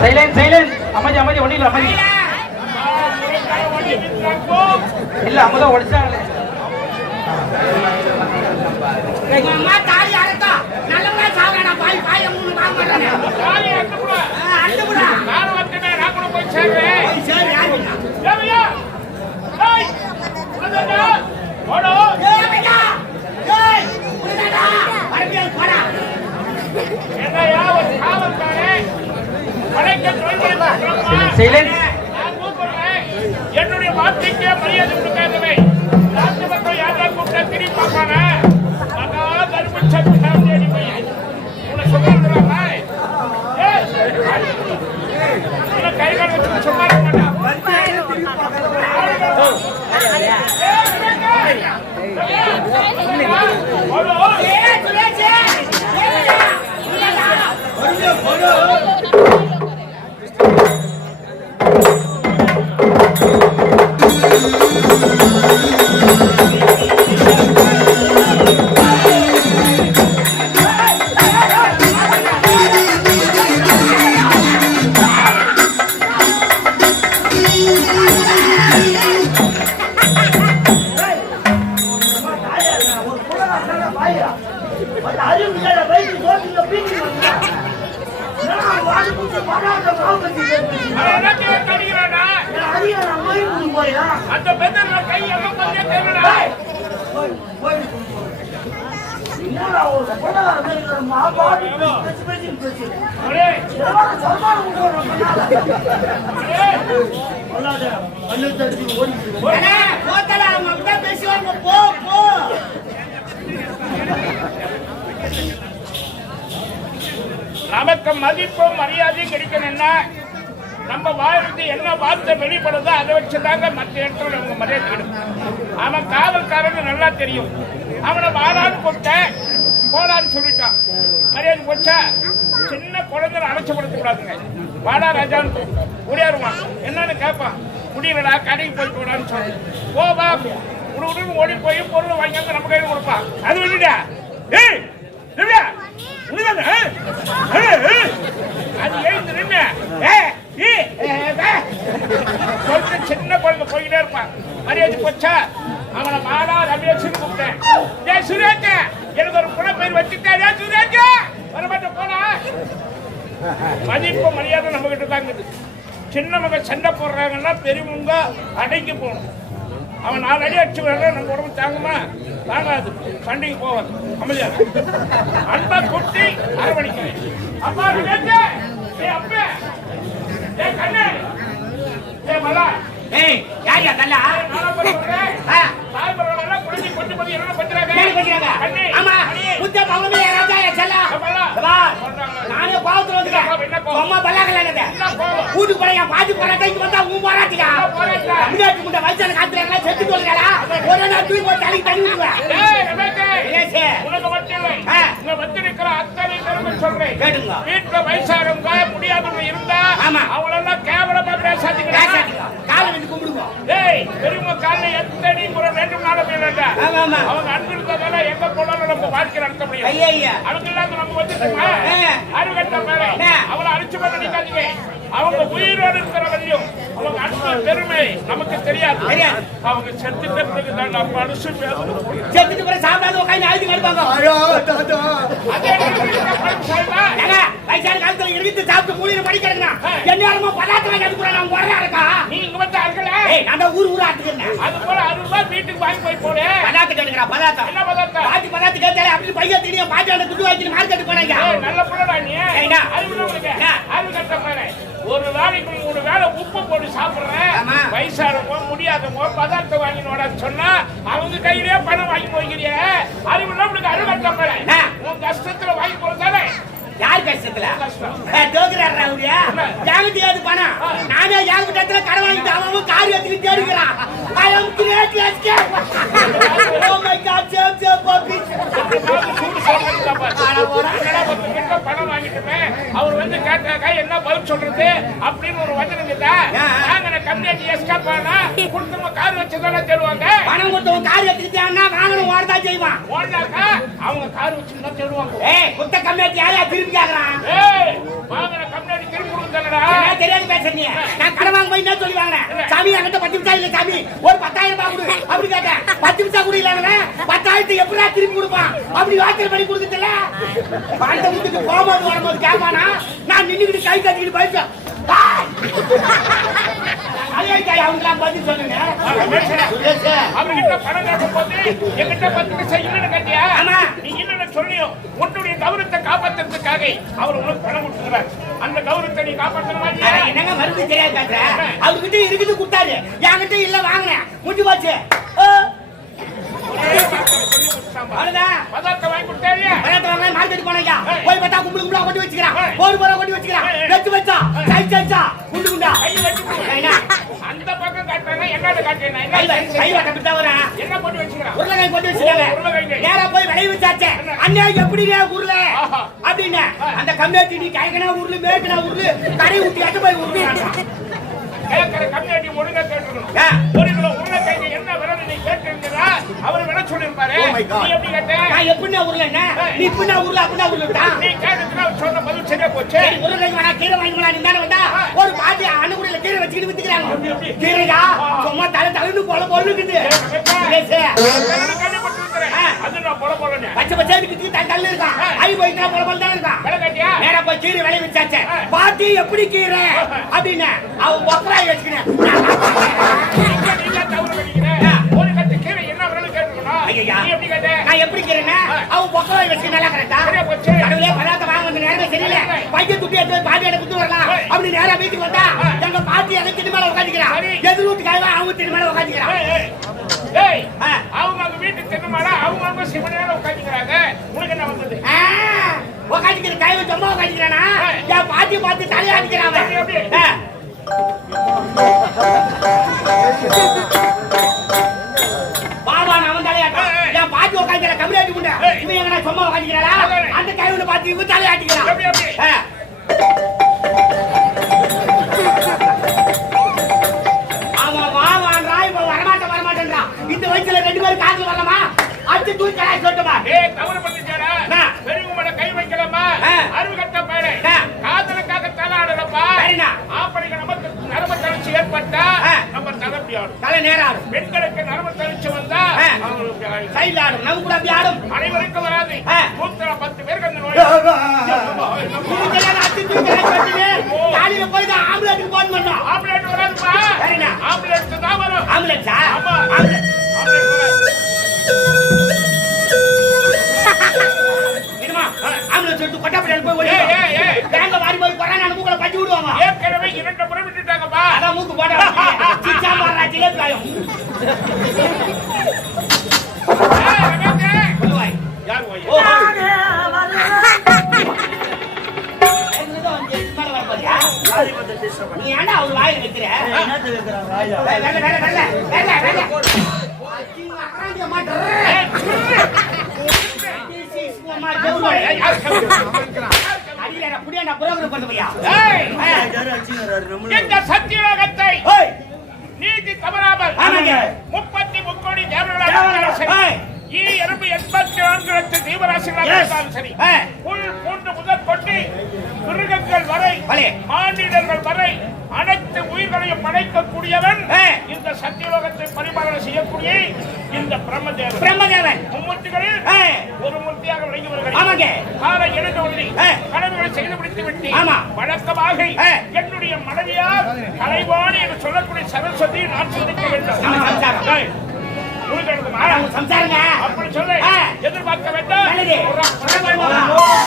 Silence silence அமைதி அமைதி ஒண்ணு இல்ல அமைதி இல்ல அம்மதான் ஒடிச்சாங்களே அம்மா தாலி அறத்தா நல்லவங்க சாவறடா பாய் பாய் மூணு வாங்க மாட்டானே தாலி அறத்துடா அறத்துடா நான் வந்தனே நான் கூட போய் சேருவேன் சரி யாருடா ஏமையா ஏய் வந்தடா ஓடோ ஏமையா ஏய் உடடா அரபியல் போடா என்னையா ஒரு காவல்காரே படைக்க தொலைபடுறா சைலன்ஸ் நான் கூப்பிடுறேன் என்னுடைய வார்த்தைக்கு மரியாதை கொடுக்காதவே ராஜ்ய மக்கள் யாரா கூப்பிட்டா திரும்பி பார்ப்பானே அதான் தர்ம சட்டம் தேடி போய் உன்னை சொல்றாங்களா ஏய் உன்னை கைகால் வச்சு சும்மா இருக்க என்னடா ஒரு கொண்டாட மாதிரி மாபாடி பேசி பேசுவாங்க போ போ. நமக்கு மதிப்பும் மரியாதையும் கிடைக்கணும்னா நம்ம வாழ்ந்து என்ன வார்த்தை வெளிப்படுதோ அதை வச்சுதாங்க மற்ற இடத்துல அவங்க மரியாதை கிடைக்கும். அவன் காவல்காரன்னு நல்லா தெரியும். அவனை வாழான்னு கூப்பிட்ட போடான்னு சொல்லிட்டான். மரியாதை போச்சா? சின்ன குழந்தை அலட்சப்படுத்த கூடாதுங்க. வாடா ராஜான்னு ஓடியாருவான். என்னன்னு கேட்பான். முடியலடா கடைக்கு போயிட்டு விடான்னு சொல்லி போவா உடனே ஓடி போய் பொருள் வாங்கி வந்து நம்ம கையில் கொடுப்பான். அது விட்டுட்டா ஏய் திவ்யா அது எழுந்து நின்று சொல்லிட்டு சின்ன குழந்தை போய்கிட்டே இருப்பான். மரியாதை போச்சா? அவனை மாடா ரமேஷ்னு கூப்பிட்டேன். ஏ சுரேஷ் எனக்கு ஒரு புலப்பெயர் வச்சுட்டாரு. சுரேஷ் வரமாட்ட போனா மதிப்பு மரியாதை நம்ம கிட்ட தான் இருக்குது. சின்னவங்க சண்டை போடுறாங்கன்னா பெரியவங்க அடைக்கி போகணும். அவன் 4 அடி அடிச்சு வர நம்ம உடம்பு தாங்குமா? தாங்காது. சண்டைக்கு போவாது. அமைதியா அன்பா கொட்டி அரவணைக்கிறேன். அப்பா அப்பா ஏ கண்ணு ஏ மலா ஏய் யாரியா கல்லா குழந்தை கொண்டு போய் என்ன பண்றாங்க? ஆமா முத்த பவனமே ராஜா செல்லா நானே பாவத்துல வந்துட்டேன். அம்மா பல்லாக்கல கூட்டு போறையா பாதி போராட்டம் வந்தா உன் போராட்டியா தமிழ்நாட்டு முண்ட வயசான காத்துல செத்து சொல்றா ஒரு நாள் தூக்கி போட்டு தள்ளி தள்ளி விடுவேன். உனக்கு மட்டும் இல்லை உங்க வந்து இருக்கிற அத்தனை பெருமை சொல்றேன். வீட்டுல வயசானவங்க முடியாதவங்க இருந்தா அவங்களெல்லாம் கேவலமா பேசாதீங்க. காலை வந்து கும்பிடுவோம். ஏய் பெரியவங்க காலைல எத்தனை முறை வேண்டும் நாளும் அவங்க அன்பு இருக்கிறதால எங்க போனாலும் நம்ம வாழ்க்கை நடத்த முடியும். அவங்க இல்லாம நம்ம வந்துட்டோமா அறுகட்ட மேல அவளை அழிச்சு பண்ண நினைக்காதீங்க. அவங்க உயிரோடு இருக்கிற வரையும் அவங்க அன்பு பெருமை நமக்கு தெரியாது. அவங்க செத்துக்கிறதுக்கு தான் நம்ம மனுஷன் செத்துட்டு கூட சாப்பிடாத உட்காந்து ஆயுதி கடுப்பாங்க. வயசான காலத்துல இருந்து சாப்பிட்டு மூலிகை படிக்கிறேன்னா என்ன பதார்த்தம் வாங்கி அதுக்குள்ள நான் உடனே இருக்கா நீங்க வந்து அறுக்கல. நான் ஊர் ஆட்டுக்கிறேன். அது போல 60 ரூபாய் வீட்டுக்கு வாங்கி போய் போடு. பதார்த்தம் கேட்கிறா பதார்த்தம் என்ன பதார்த்தம்? பாட்டி பதார்த்தம் கேட்டாலே அப்படி பையன் திணிய பாட்டியாண்ட துட்டு வாங்கி மார்க்கெட் போனாங்க. நல்ல புள்ளடா நீ. அது கட்ட பாரு. ஒரு வேளைக்கு 3 வேளை உப்பு போட்டு சாப்பிடுறேன். வயசானவங்க முடியாதவங்க பதார்த்தம் வாங்கினோடான்னு சொன்னா அவங்க கையிலேயே பணம் வாங்கி போய்க்கிறிய. அறிவுள்ள உங்களுக்கு அறுகட்ட பாரு. உன் கஷ்டத்துல வாங்கி போறதானே. யார் கஷ்டத்துல ஜாகத்தியாது பணம் நானே ஜாகத்துல கடன் வாங்கிட்டு அவன் கார் எடுத்துக்கிட்டு தேடிக்கிறான். பணம் வாங்கிட்டு அவர் வந்து கேட்டாக்கா என்ன பதில் சொல்றது அப்படின்னு ஒரு வசனம் இல்ல. நாங்க கம்யூனிட்டி எஸ்கேப் ஆனா கொடுத்தவங்க கார் வச்சுதானே தேடுவாங்க. பணம் கொடுத்தவங்க கார் எடுத்துக்கிட்டாங்கன்னா வாங்கணும் ஓடதான் செய்வான். ஓடினாக்கா அவங்க கார் வச்சுதான் தேடுவாங்க. குத்த கம்யூனிட்டி யாரையா திரும்பி கேக்குறான்? வாங்கின கம்யூனிட்டி திரும்பி கொடுத்தா தெரியாது பேசுறீங்க. நான் கடன் வாங்க போய் என்ன சொல்லுவாங்க? சாமி என்கிட்ட 10 நிமிஷம் இல்ல சாமி ஒரு 10,000 ரூபாய் கொடு அப்படி கேட்டேன். 10 நிமிஷம் கூட இல்ல 10,000 எப்படா திரும்பி கொடுப்பான்? அப்படி வாக்கில் பண்ணி கொடுத்துட்டல பாண்ட வீட்டுக்கு போகும்போது வரும்போது கேட்பானா நான் நின்றுக்கிட்டு கை கட்டிக்கிட்டு போயிட்டேன். அவங்களாம் பதில் சொல்லுங்க. அவர்கிட்ட பணம் கேட்கும் போது என்கிட்ட 10 நிமிஷம் இல்லைன்னு கேட்டியா? நீ இல்லைன்னு சொல்லியும் உன்னுடைய கௌரவத்தை காப்பாற்றுறதுக்காக அவர் உனக்கு பணம் கொடுத்துருவார். அந்த கௌரவத்தை நீ காப்பாற்றணுமா? என்னங்க மருந்து தெரியாது பேசுற. அவர்கிட்ட இருக்குது கொடுத்தாரு என்கிட்ட இல்ல வாங்கினேன் முடிஞ்சு போச்சு. பதார்த்தம் வாங்கி கொடுத்தாரு. பதார்த்தம் வாங்க மார்க்கெட் போனீங்க போய் பார்த்தா கும்பல் கும்பலா கொட்டி வச்சுக்கிறான். ஒரு முறை கொட்டி வச்சுக்கிறான். வெச்சு வச்சா சைச்சா குண்டு குண்டா அந்த பக்கம் காட்டுறாங்க. என்னோட காட்டுறேன் என்ன போட்டு வச்சுக்கிறான்? உருளைக்காய் போட்டு வச்சுக்கிறாங்க. நேரா போய் விளைய வச்சாச்சே அண்ணா எப்படிங்க உருள அப்படின்னு அந்த கம்யூனிட்டி நீ கைகனா உருளு மேற்கனா உருளு கடை ஊட்டியாட்டு போய் உருளு கேட்கிற கம்யூனிட்டி ஒழுங்கா கேட்டுக்கணும். ஒரு கிலோ உருளைக்காய்க்கு என்ன விலை நீ கேட்டுருந்தா அவர் விலை சொல்லிருப்பாரு. நீ எப்படி கேட்ட? நான் எப்படின்னா உருளைன்னா நீ இப்படின்னா உருள அப்படின்னா உருளுட்டா நீ கேட்டுனா சொன்ன பதில் சரியா போச்சு. உருளைக்கு வேணா கீரை வாங்கிக்கலாம். நீ தானே வந்தா ஒரு பாட்டி அணுகுடியில கீரை வச்சுக்கிட்டு வித்துக்கிறாங்க. கீரையா சும்மா தலை போல பொருளுக்குது. அது நான் போல போலன்னு பச்சை பச்சை கிட்டி தள்ளு இருக்கான். ஐ போயிட்டா போல போல தான் இருக்கான். விலை கேட்டியா? நேரா போய் கீரை விளைய வச்சாச்சே பாட்டி எப்படி கீரை அப்படின்னு அவன் பக்கராய் வச்சுக்கினேன். ஒரு கட்டு கீரை என்ன விலை கேட்டுக்கணும்? ஐயா நான் எப்படி இருக்கிறேன்னா அவ பொக்கவாய் வச்சு நல்லா கரெக்டா சரியா போச்சு. கடவுளே பதார்த்த வாங்க வந்த நேரமே சரியில்லை பையன் துட்டி எடுத்து பாட்டியோட குத்து வரலாம் அப்படி நேரா வீட்டுக்கு வந்தா எங்க பாட்டி எங்க திண்டு மேல உட்காந்துக்கிறான் சரி. எதிர் வீட்டுக்காக அவங்க திண்டு மேல உட்காந்துக்கிறான் ஏய் அவங்க அவங்க வீட்டுக்கு தென்னமாடா அவங்க அவங்க சிவனேல உட்கார்ந்துக்கறாங்க உனக்கு என்ன வந்தது உட்காந்துக்கிற கை வச்சு அம்மா உட்காந்துக்கிறானா என் பாட்டி பார்த்து தலையாடிக்கிறான் பாபா நான் தலையாட்டான் என் பாட்டி உட்காந்துக்கிற கம்மியாட்டி கொண்டு இவன் எங்க சும்மா உட்காந்துக்கிறாளா அந்த கை ஒன்று பார்த்து இவன் தலையாட்டிக்கிறான் இந்த வயசுல 2 பேரும் காதுல வரலாமா அடிச்சு தூக்கி கலாய் சொல்லட்டுமா ஏய் தவறு பண்ணிட்டாடா பெரியவங்கள கை வைக்கலாமா அறிவு கட்ட பையனே காதலுக்காக தலாடலப்பா சரிண்ணா ஆப்படிக்கு நமக்கு நரம்பு தளர்ச்சி ஏற்பட்டா நம்ம தலைப்பியாடும் தலை நேராடும் பெண்களுக்கு நரம்பு தளர்ச்சி வந்தா அவங்களுக்கு சைடுல ஆடும் நம்ம கூட அப்படி ஆடும் அனைவருக்கும் வராது 10 பேருக்கு அந்த நோய் அடிச்சு தூக்கி கலாய் சொல்லிட்டு காலையில போய் தான் ஆம்புலன்ஸ்க்கு போன் பண்ணோம் ஆம்புலன்ஸ் வராதுப்பா சரிண்ணா ஆம்புலன்ஸ் தான் வரும் ஆம்புலன்ஸா ஆமா ஆம்புலன்ஸ் ஆம்புலன்ஸ் சொல்லிட்டு கொட்டாப்படியால் போய் ஓடி பேங்க வாரி போய் கொரோனா மூக்குல பட்டி விடுவாங்க ஏற்கனவே 2 முறை விட்டுட்டாங்கப்பா அதான் மூக்கு போட்டா சிச்சா மாறா ஜிலேபி காயும் யார் ஓய் நீ ஏன்டா அவரு வாயில வைக்கிற இந்த சத்தியலோகத்தை நீதி தவறாமல் 33 கோடி தேவர்களாக எறும்பு 84 லட்சம் ஜீவராசிகளாக இருந்தாலும் சரி புல் பூண்டு முதல் கொண்டு மிருகங்கள் வரை மானிடர்கள் வரை அனைத்து உயிர்களையும் படைக்கக்கூடியவன் இந்த சத்தியலோகத்தை பரிபாலனை செய்யக்கூடிய இந்த பிரம்மதேவன் மும்மூர்த்திகளில் ஒரு மூர்த்தியாக விளங்கி வருகிறேன் காலை எழுந்த உடனே கடவுளை செய்து முடித்து விட்டு வழக்கமாக என்னுடைய மனைவியார் கலைவாணி என்று சொல்லக்கூடிய சரஸ்வதி நான் சந்திக்க வேண்டும் சம்சாரங்க அப்படி சொல்ல எதிர்பார்க்க வேண்டாம்